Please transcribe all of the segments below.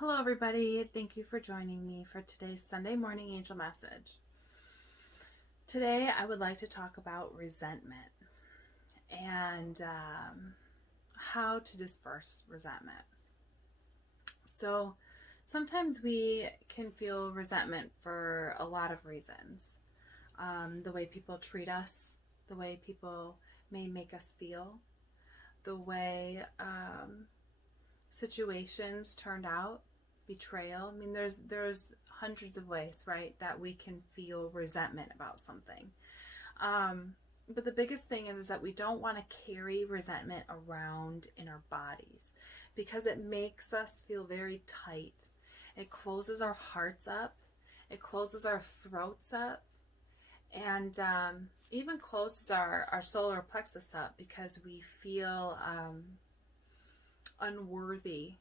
Hello, everybody. Thank you for joining me for today's Sunday morning angel message. Today, I would like to talk about resentment and how to disperse resentment. So, sometimes we can feel resentment for a lot of reasons. The way people treat us, the way people may make us feel, the way situations turned out, betrayal. I mean, there's hundreds of ways, right, that we can feel resentment about something. But the biggest thing is that we don't want to carry resentment around in our bodies because it makes us feel very tight. It closes our hearts up. It closes our throats up. And even closes our solar plexus up because we feel unworthy.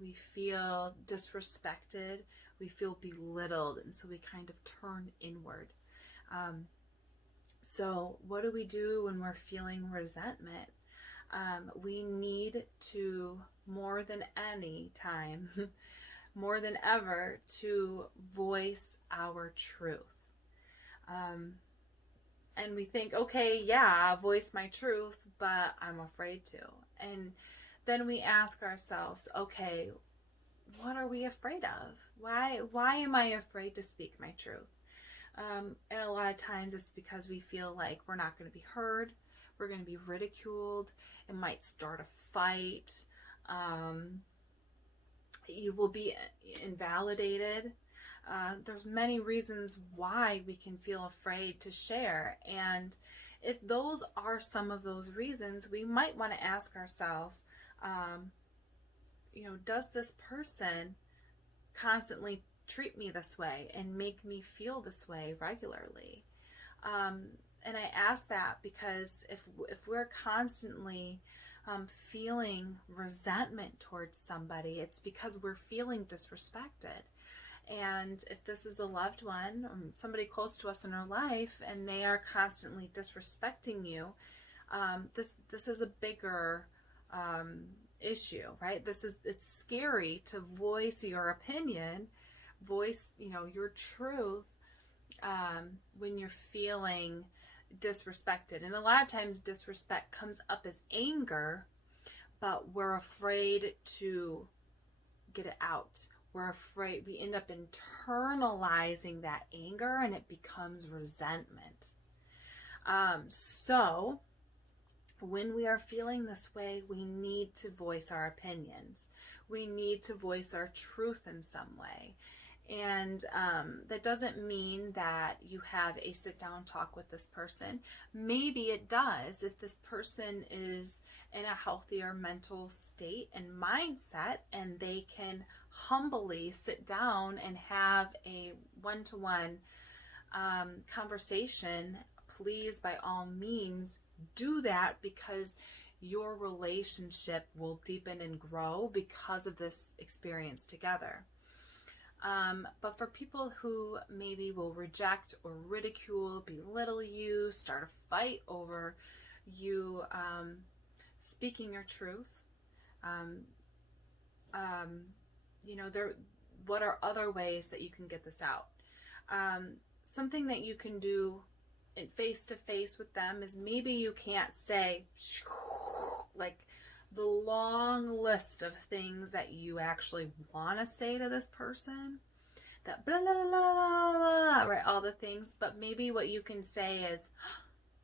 We feel disrespected. We feel belittled. And so we kind of turn inward. So what do we do when we're feeling resentment? We need to, more than any time, more than ever, to voice our truth. And we think, okay, yeah, I'll voice my truth, but I'm afraid to. And then we ask ourselves, okay, what are we afraid of? Why am I afraid to speak my truth? And a lot of times it's because we feel like we're not going to be heard. We're going to be ridiculed. It might start a fight. You will be invalidated. There's many reasons why we can feel afraid to share. And if those are some of those reasons, we might want to ask ourselves, does this person constantly treat me this way and make me feel this way regularly? And I ask that because if we're constantly feeling resentment towards somebody, it's because we're feeling disrespected. And if this is a loved one, somebody close to us in our life, and they are constantly disrespecting you, this is a bigger issue, right? It's scary to voice your opinion, voice your truth when you're feeling disrespected. And a lot of times disrespect comes up as anger, but we're afraid to get it out. We're afraid, we end up internalizing that anger and it becomes resentment. So when we are feeling this way, we need to voice our opinions. We need to voice our truth in some way. And that doesn't mean that you have a sit-down talk with this person. Maybe it does if this person is in a healthier mental state and mindset, and they can humbly sit down and have a one-to-one conversation. Please, by all means, do that, because your relationship will deepen and grow because of this experience together. But for people who maybe will reject or ridicule, belittle you, start a fight over you speaking your truth, what are other ways that you can get this out? Something that you can do face to face with them is maybe you can't say like the long list of things that you actually want to say to this person, that blah, blah, blah, blah, blah, right, all the things, but maybe what you can say is,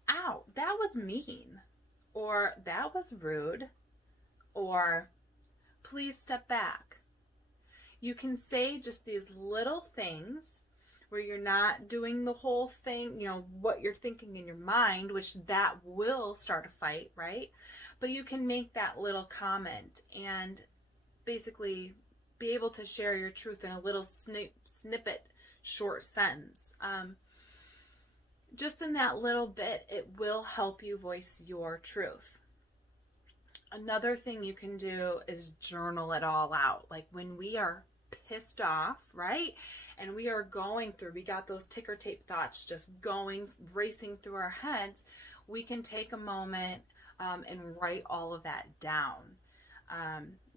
ow, that was mean, or that was rude, or please step back. You can say just these little things where you're not doing the whole thing, what you're thinking in your mind, which that will start a fight, right? But you can make that little comment and basically be able to share your truth in a little snippet, short sentence. Just in that little bit, it will help you voice your truth. Another thing you can do is journal it all out. Like when we are pissed off, right? And we got those ticker tape thoughts just racing through our heads. We can take a moment and write all of that down.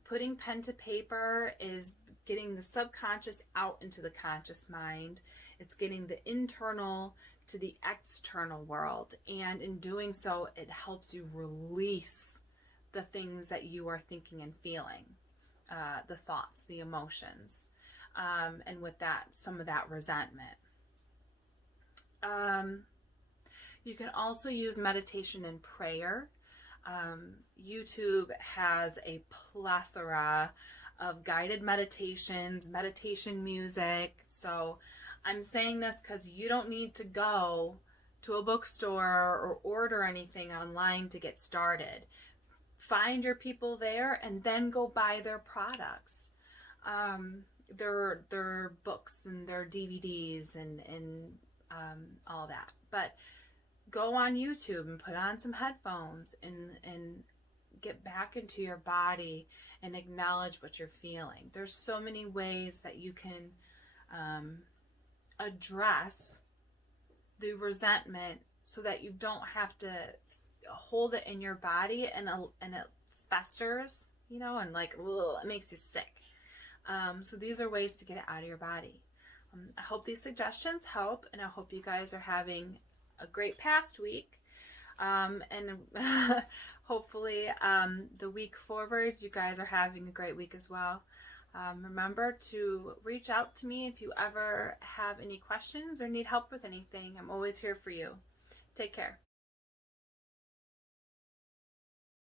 Putting pen to paper is getting the subconscious out into the conscious mind. It's getting the internal to the external world. And in doing so, it helps you release the things that you are thinking and feeling, the thoughts, the emotions, and with that, some of that resentment. You can also use meditation and prayer. YouTube has a plethora of guided meditations, meditation music. So I'm saying this because you don't need to go to a bookstore or order anything online to get started. Find your people there and then go buy their products. Their books and their DVDs and all that. But go on YouTube and put on some headphones and get back into your body and acknowledge what you're feeling. There's so many ways that you can address the resentment so that you don't have to hold it in your body and it festers, and like, ugh, it makes you sick. So these are ways to get it out of your body. I hope these suggestions help, and I hope you guys are having a great past week. And hopefully the week forward, you guys are having a great week as well. Remember to reach out to me if you ever have any questions or need help with anything. I'm always here for you. Take care.